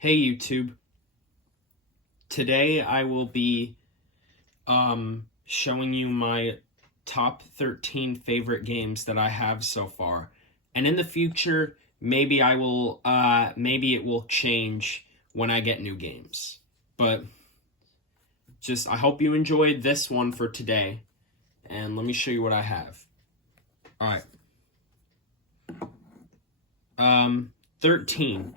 Hey YouTube, today I will be showing you my top 13 favorite games that I have so far. And in the future, maybe maybe it will change when I get new games. But I hope you enjoyed this one for today. And let me show you what I have. Alright. 13.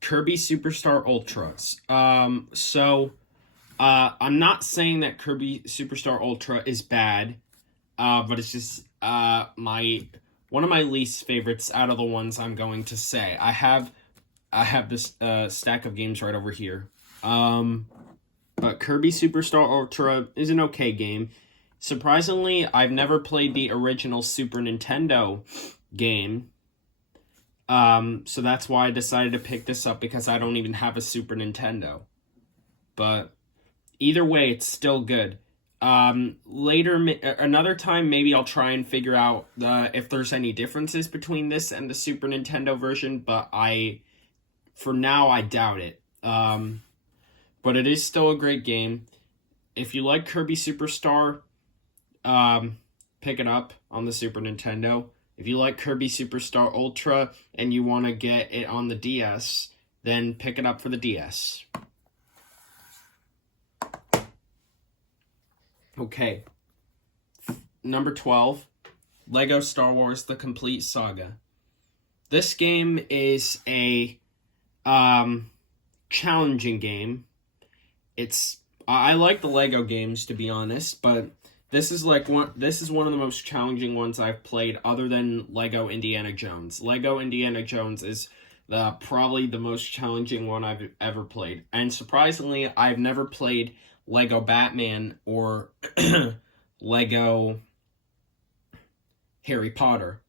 Kirby Superstar Ultras. I'm not saying that Kirby Superstar Ultra is bad, but it's just one of my least favorites out of the ones I'm going to say. I have this stack of games right over here. But Kirby Superstar Ultra is an okay game. Surprisingly, I've never played the original Super Nintendo game. So that's why I decided to pick this up, because I don't even have a Super Nintendo. But either way, it's still good. Another time, maybe I'll try and figure out if there's any differences between this and the Super Nintendo version, but for now, I doubt it. But it is still a great game. If you like Kirby Superstar, pick it up on the Super Nintendo. If you like Kirby Superstar Ultra and you want to get it on the DS, then pick it up for the DS. Okay. Number 12, Lego Star Wars: The Complete Saga. This game is a challenging game. I like the Lego games, to be honest, but this is one of the most challenging ones I've played, other than Lego Indiana Jones. Lego Indiana Jones is probably the most challenging one I've ever played. And surprisingly, I've never played Lego Batman or Lego Harry Potter.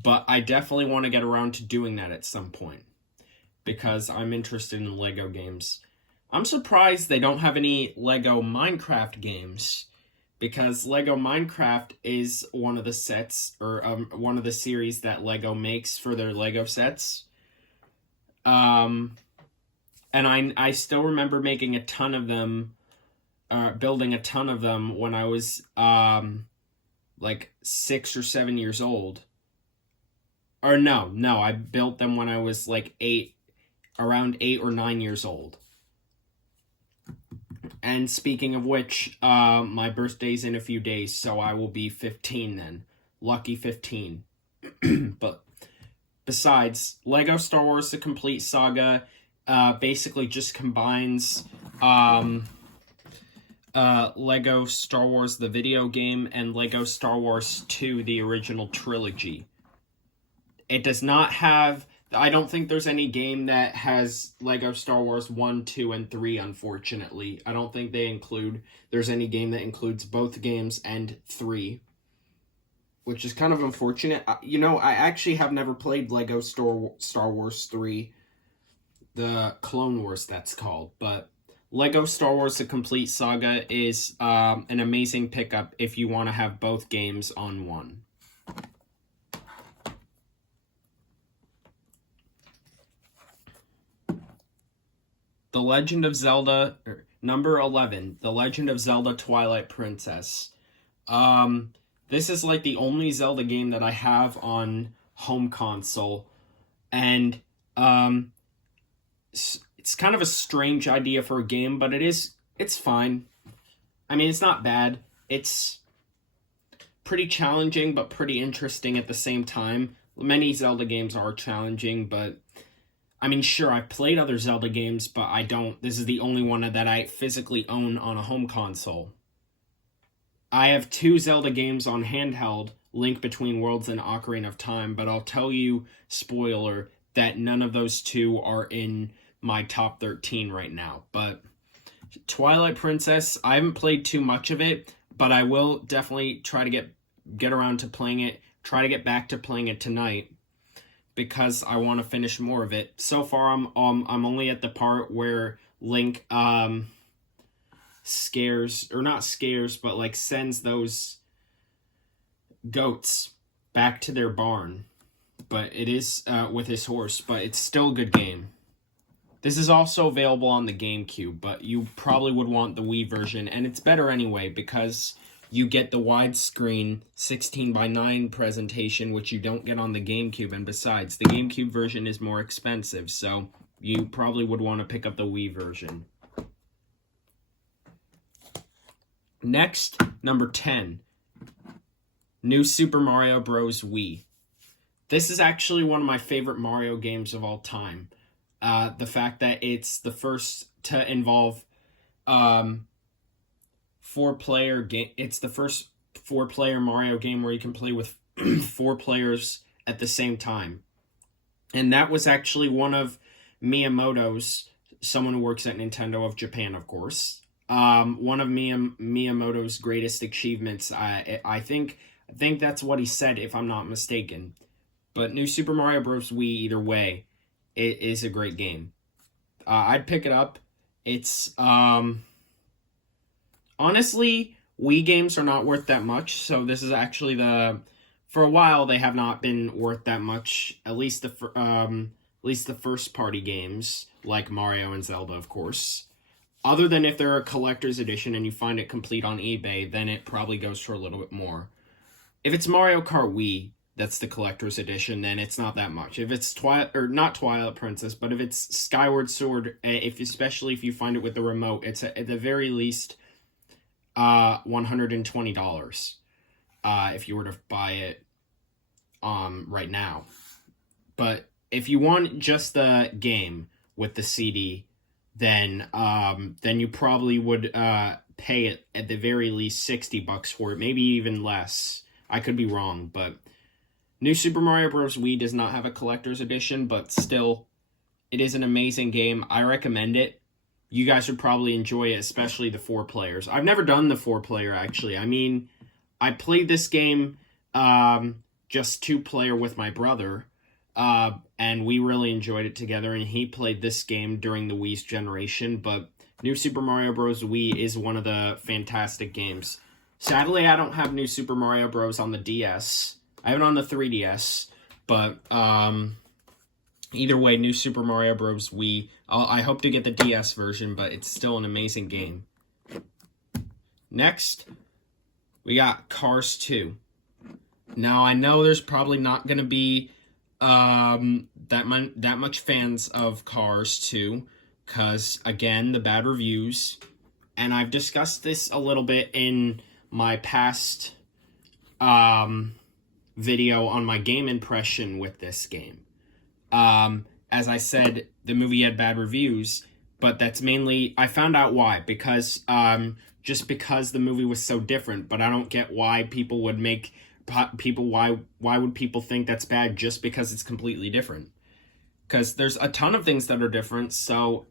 But I definitely want to get around to doing that at some point, because I'm interested in Lego games. I'm surprised they don't have any Lego Minecraft games, because Lego Minecraft is one of the sets, or one of the series that Lego makes for their Lego sets. And I still remember making a ton of them, building a ton of them when I was like 6 or 7 years old. Or no, I built them when I was like around 8 or 9 years old. And speaking of which, my birthday's in a few days, so I will be 15 then. Lucky 15. But besides, Lego Star Wars: The Complete Saga basically just combines Lego Star Wars the video game and Lego Star Wars 2, the original trilogy. It does not have... I don't think there's any game that has Lego Star Wars 1, 2, and 3, unfortunately. I don't think there's any game that includes both games and 3, which is kind of unfortunate. I actually have never played Lego Star Wars 3, the Clone Wars that's called, but Lego Star Wars: The Complete Saga is an amazing pickup if you want to have both games on one. The Legend of Zelda, number 11, The Legend of Zelda Twilight Princess. This is like the only Zelda game that I have on home console, and it's kind of a strange idea for a game, but it's fine. I mean, it's not bad. It's pretty challenging, but pretty interesting at the same time. Many Zelda games are challenging, but I mean, sure, I've played other Zelda games, but this is the only one that I physically own on a home console. I have 2 Zelda games on handheld, Link Between Worlds and Ocarina of Time, but I'll tell you, spoiler, that none of those 2 are in my top 13 right now. But Twilight Princess, I haven't played too much of it, but I will definitely try to get around to playing it, try to get back to playing it tonight, because I want to finish more of it. So far, I'm only at the part where Link sends those goats back to their barn. But it is with his horse, but it's still a good game. This is also available on the GameCube, but you probably would want the Wii version, and it's better anyway because you get the widescreen 16:9 presentation, which you don't get on the GameCube, and besides, the GameCube version is more expensive, so you probably would want to pick up the Wii version. Next, number 10, New Super Mario Bros. Wii. This is actually one of my favorite Mario games of all time. The fact that it's the first to involve 4-player game. It's the first 4-player Mario game where you can play with 4 players at the same time. And that was actually one of Miyamoto's, someone who works at Nintendo of Japan, of course. One of Miyamoto's greatest achievements. I think that's what he said, if I'm not mistaken. But New Super Mario Bros. Wii, either way, it is a great game. I'd pick it up. It's, honestly, Wii games are not worth that much, so this is actually for a while, they have not been worth that much, at least the first-party games, like Mario and Zelda, of course. Other than if they're a collector's edition and you find it complete on eBay, then it probably goes for a little bit more. If it's Mario Kart Wii, that's the collector's edition, then it's not that much. If it's not Twilight Princess, but if it's Skyward Sword, especially if you find it with the remote, it's at the very least $120 if you were to buy it right now. But if you want just the game with the CD, then you probably would pay it at the very least $60 for it, maybe even less. I could be wrong, but New Super Mario Bros. Wii does not have a collector's edition, but still, it is an amazing game. I recommend it. You guys would probably enjoy it, especially the 4 players. I've never done the 4-player, actually. I mean, I played this game just 2-player with my brother, and we really enjoyed it together, and he played this game during the Wii's generation, but New Super Mario Bros. Wii is one of the fantastic games. Sadly, I don't have New Super Mario Bros. On the DS. I have it on the 3DS, but either way, New Super Mario Bros. Wii, I hope to get the DS version, but it's still an amazing game. Next, we got Cars 2. Now, I know there's probably not going to be that much fans of Cars 2, because, again, the bad reviews, and I've discussed this a little bit in my past video on my game impression with this game. As I said, the movie had bad reviews, but that's mainly, I found out why, because, just because the movie was so different, but I don't get why people would why would people think that's bad just because it's completely different? Because there's a ton of things that are different, so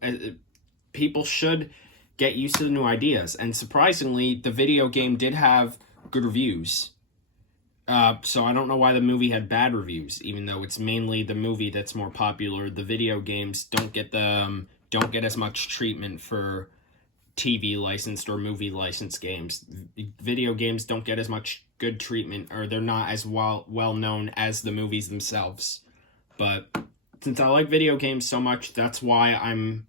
people should get used to the new ideas, and surprisingly, the video game did have good reviews. So I don't know why the movie had bad reviews, even though it's mainly the movie that's more popular. The video games don't get as much treatment for TV licensed or movie licensed games. Video games don't get as much good treatment, or they're not as well known as the movies themselves. But since I like video games so much, that's why I'm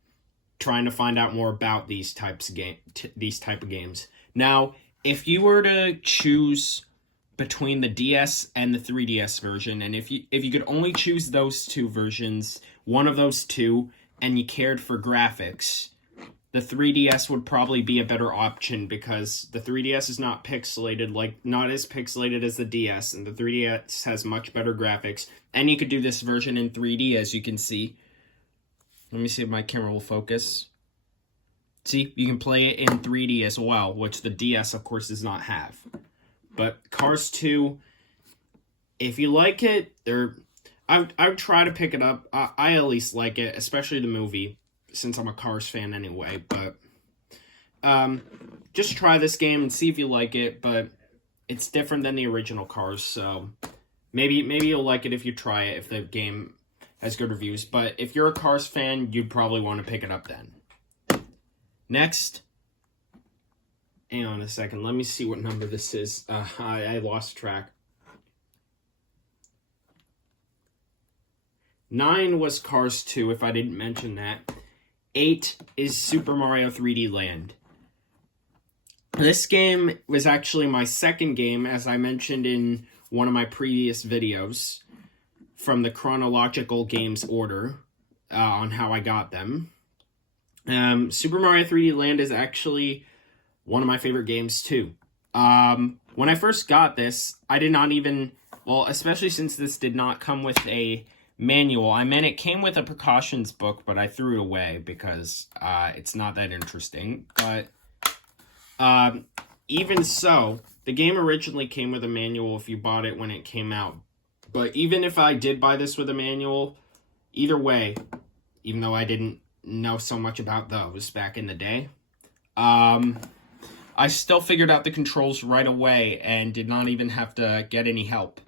trying to find out more about these type of games. Now, if you were to choose between the DS and the 3DS version, and if you could only choose those 2 versions, one of those 2, and you cared for graphics, the 3DS would probably be a better option, because the 3DS is not as pixelated as the DS, and the 3DS has much better graphics, and you could do this version in 3D, as you can see. Let me see if my camera will focus. See, you can play it in 3D as well, which the DS, of course, does not have. But Cars 2, if you like it, I would try to pick it up. I at least like it, especially the movie, since I'm a Cars fan anyway. But just try this game and see if you like it. But it's different than the original Cars, so maybe you'll like it if you try it, if the game has good reviews. But if you're a Cars fan, you'd probably want to pick it up then. Next, hang on a second. Let me see what number this is. I lost track. 9 was Cars 2, if I didn't mention that. 8 is Super Mario 3D Land. This game was actually my second game, as I mentioned in one of my previous videos, from the chronological games order on how I got them. Super Mario 3D Land is actually one of my favorite games too. When I first got this, I did not even, well, especially since this did not come with a manual. I mean, it came with a precautions book, but I threw it away because it's not that interesting. But even so, the game originally came with a manual if you bought it when it came out. But even if I did buy this with a manual, either way, even though I didn't know so much about those back in the day, I still figured out the controls right away and did not even have to get any help.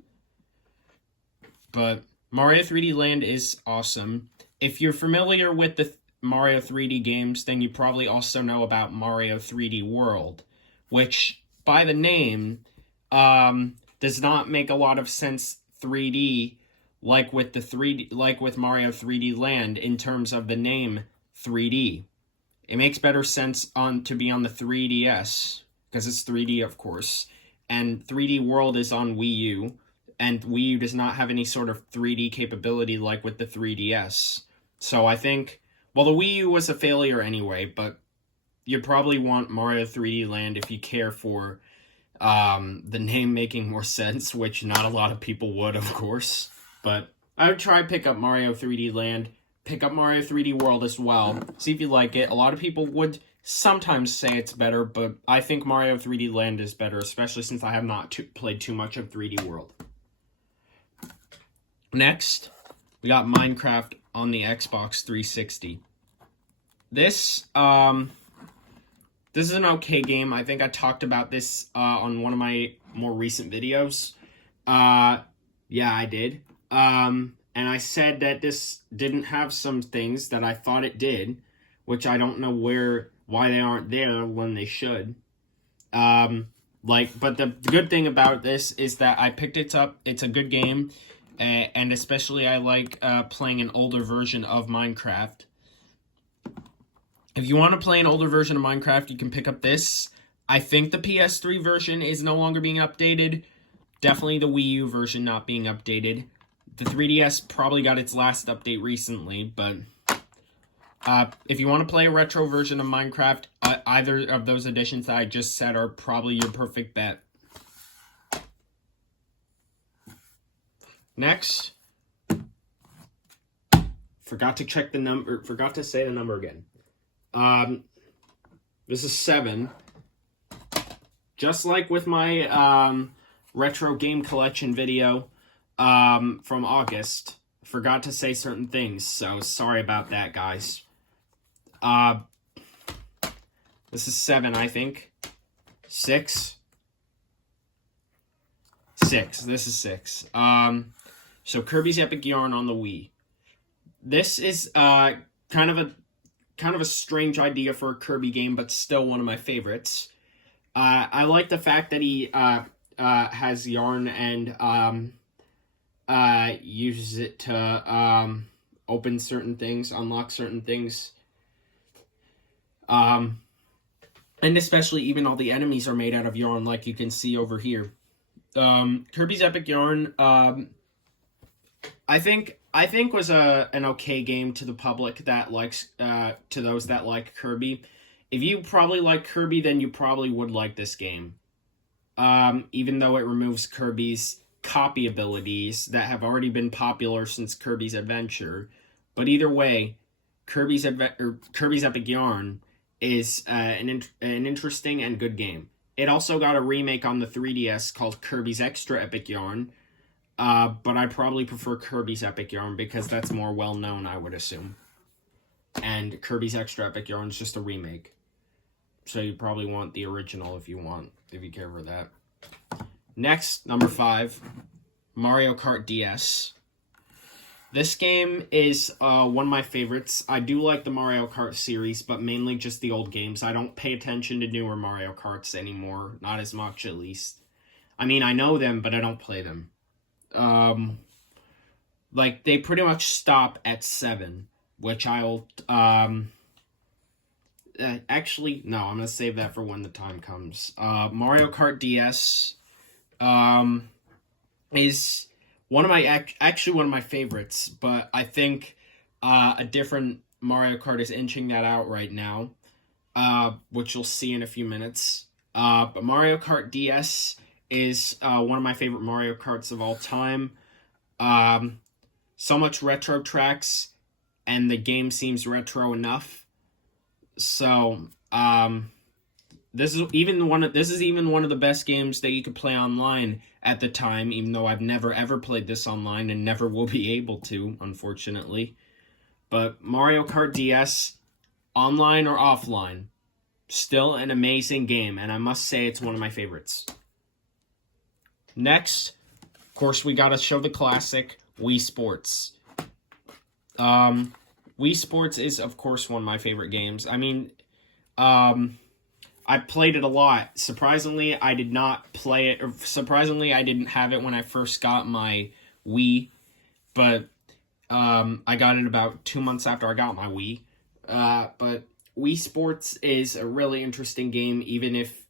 But Mario 3D Land is awesome. If you're familiar with the Mario 3D games, then you probably also know about Mario 3D World, which, by the name, does not make a lot of sense 3D like with Mario 3D Land in terms of the name 3D. It makes better sense to be on the 3DS, because it's 3D, of course, and 3D World is on Wii U, and Wii U does not have any sort of 3D capability like with the 3DS. So I think, well, the Wii U was a failure anyway, but you'd probably want Mario 3D Land if you care for the name making more sense, which not a lot of people would, of course. But I would try pick up Mario 3D Land, pick up Mario 3D World as well, see if you like it. A lot of people would sometimes say it's better, but I think Mario 3D Land is better, especially since I have not played too much of 3D World. Next, we got Minecraft on the Xbox 360. This is an okay game. I think I talked about this on one of my more recent videos. Yeah, I did. And I said that this didn't have some things that I thought it did, which I don't know why they aren't there when they should. But the good thing about this is that I picked it up. It's a good game, and especially I like playing an older version of Minecraft. If you want to play an older version of Minecraft, you can pick up this. I think the PS3 version is no longer being updated. Definitely the Wii U version not being updated. The 3DS probably got its last update recently, but if you want to play a retro version of Minecraft, either of those editions that I just said are probably your perfect bet. Next, forgot to say the number again. This is 7. Just like with my retro game collection video from August, forgot to say certain things, so sorry about that, guys. This is 7, I think. 6. This is 6. So Kirby's Epic Yarn on the Wii. This is kind of a strange idea for a Kirby game, but still one of my favorites. I like the fact that he has yarn and uses it to open certain things, unlock certain things. And especially even all the enemies are made out of yarn, like you can see over here. Kirby's Epic Yarn, I think was an okay game to the public that likes to those that like Kirby. If you probably like Kirby, then you probably would like this game. Even though it removes Kirby's copy abilities that have already been popular since Kirby's Adventure. But either way, Kirby's Epic Yarn is an interesting and good game. It also got a remake on the 3DS called Kirby's Extra Epic Yarn, but I probably prefer Kirby's Epic Yarn because that's more well-known, I would assume. And Kirby's Extra Epic Yarn is just a remake. So you probably want the original if you care for that. Next, number 5, Mario Kart DS. This game is one of my favorites. I do like the Mario Kart series, but mainly just the old games. I don't pay attention to newer Mario Karts anymore. Not as much, at least. I mean, I know them, but I don't play them. They pretty much stop at 7, which I'll actually, no, I'm gonna save that for when the time comes. Mario Kart DS is one of my actually one of my favorites, but I think a different Mario Kart is inching that out right now, which you'll see in a few minutes. But Mario Kart DS is one of my favorite Mario Karts of all time. So much retro tracks, and the game seems retro enough. So, this is even one of the best games that you could play online at the time, even though I've never ever played this online and never will be able to, unfortunately. But Mario Kart DS, online or offline, still an amazing game, and I must say it's one of my favorites. Next, of course, we gotta show the classic Wii Sports. Wii Sports is, of course, one of my favorite games. I mean, I played it a lot. Surprisingly, I did not play it, or surprisingly, I didn't have it when I first got my Wii, but I got it about 2 months after I got my Wii. But Wii Sports is a really interesting game, even if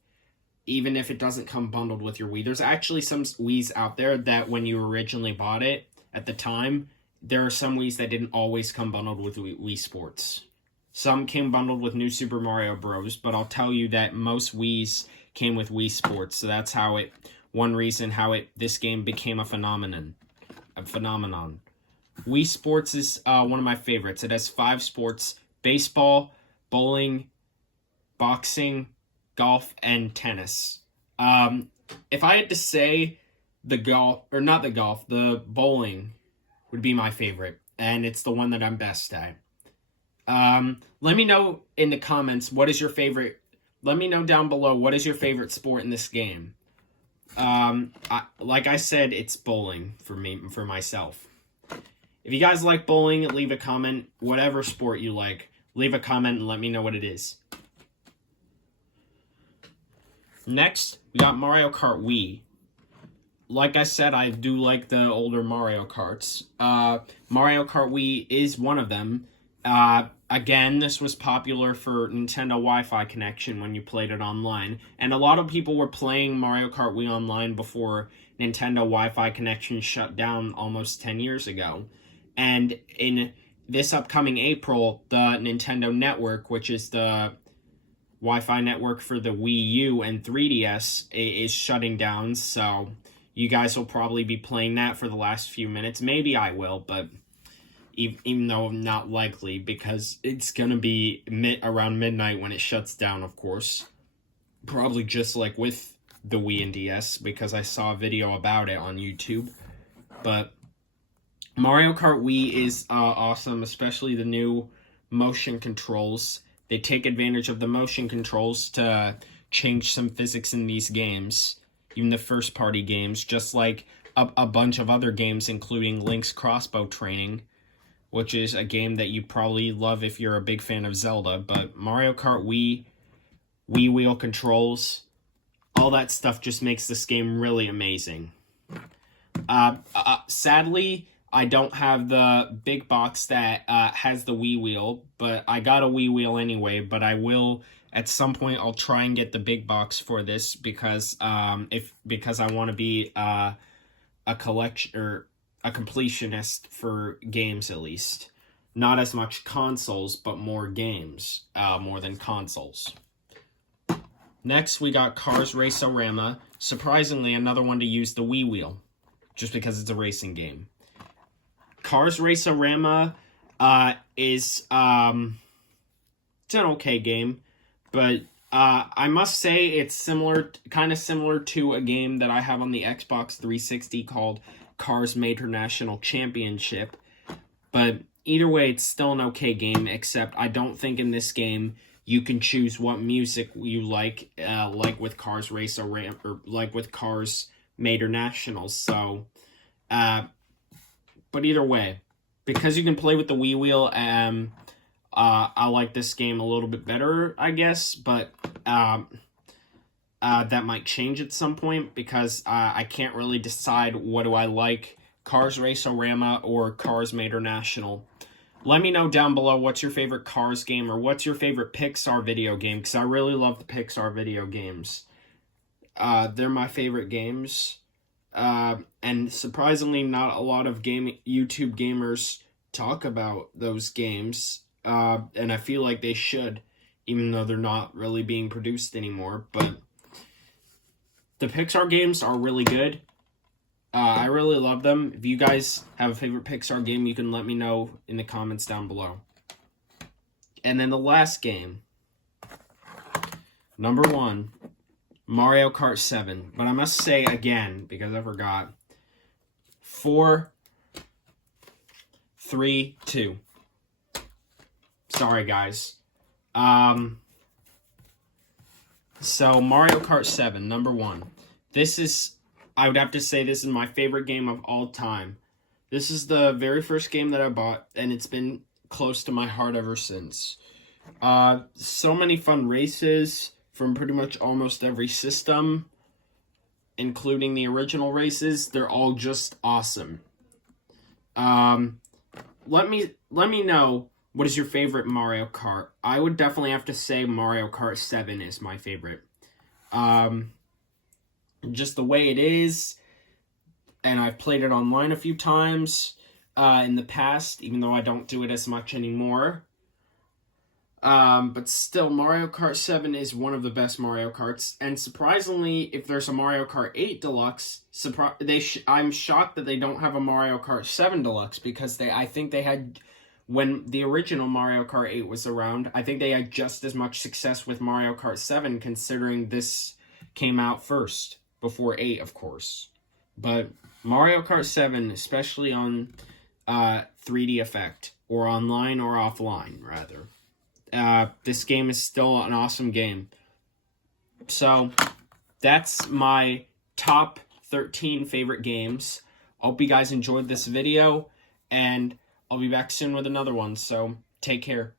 it doesn't come bundled with your Wii. There's actually some Wiis out there that when you originally bought it at the time, there are some Wiis that didn't always come bundled with Wii Sports. Some came bundled with New Super Mario Bros., but I'll tell you that most Wiis came with Wii Sports, so that's one reason this game became a phenomenon. Wii Sports is one of my favorites. It has 5 sports: baseball, bowling, boxing, golf, and tennis. If I had to say the bowling would be my favorite, and it's the one that I'm best at. Let me know in the comments let me know down below what is your favorite sport in this game. Like I said, it's bowling for myself. If you guys like bowling, leave a comment. Whatever sport you like, leave a comment and let me know what it is. Next, we got Mario Kart Wii. Like I said, I do like the older Mario Karts. Mario Kart Wii is one of them. Again, this was popular for Nintendo Wi-Fi connection when you played it online. And a lot of people were playing Mario Kart Wii online before Nintendo Wi-Fi connection shut down almost 10 years ago. And in this upcoming April, the Nintendo Network, which is the Wi-Fi network for the Wii U and 3DS, is shutting down, so you guys will probably be playing that for the last few minutes. Maybe I will, but even though not likely, because it's going to be around midnight when it shuts down, of course. Probably just like with the Wii and DS, because I saw a video about it on YouTube. But Mario Kart Wii is awesome, especially the new motion controls. They take advantage of the motion controls to change some physics in these games, even the first-party games, just like a bunch of other games, including Link's Crossbow Training, which is a game that you probably love if you're a big fan of Zelda. But Mario Kart Wii, Wii wheel controls, all that stuff just makes this game really amazing. Sadly, I don't have the big box that has the Wii wheel, but I got a Wii wheel anyway. But I will, at some point, I'll try and get the big box for this because I want to be a completionist for games, at least. Not as much consoles, but more games, more than consoles. Next, we got Cars Raceorama. Surprisingly, another one to use the Wii wheel, just because it's a racing game. Cars Raceorama is it's an okay game, but I must say it's kind of similar to a game that I have on the Xbox 360 called Cars National Championship. But either way, it's still an okay game, except I don't think in this game you can choose what music you like with Cars Raceorama, or like with Cars Nationals. So, but either way, because you can play with the Wii wheel, I like this game a little bit better, I guess, but that might change at some point, because I can't really decide what do I like, Cars Raceorama or Cars National. Let me know down below what's your favorite Cars game or what's your favorite Pixar video game, because I really love the Pixar video games. They're my favorite games. And surprisingly, not a lot of YouTube gamers talk about those games. And I feel like they should, even though they're not really being produced anymore. But the Pixar games are really good. I really love them. If you guys have a favorite Pixar game, you can let me know in the comments down below. And then the last game, number 1, Mario Kart 7. But I must say again, because I forgot, 4, 3, 2. Sorry, guys. So, Mario Kart 7, number 1. I would have to say this is my favorite game of all time. This is the very first game that I bought, and it's been close to my heart ever since. So many fun races from pretty much almost every system, including the original races. They're all just awesome. Let me know, what is your favorite Mario Kart? I would definitely have to say Mario Kart 7 is my favorite. Just the way it is, and I've played it online a few times in the past, even though I don't do it as much anymore. But still, Mario Kart 7 is one of the best Mario Karts, and surprisingly, if there's a Mario Kart 8 Deluxe, I'm shocked that they don't have a Mario Kart 7 Deluxe, because I think they had, when the original Mario Kart 8 was around, I think they had just as much success with Mario Kart 7, considering this came out first. Before 8, of course. But Mario Kart 7, especially on 3D Effect, or online or offline, rather. This game is still an awesome game. So, that's my top 13 favorite games. I hope you guys enjoyed this video, and I'll be back soon with another one, so take care.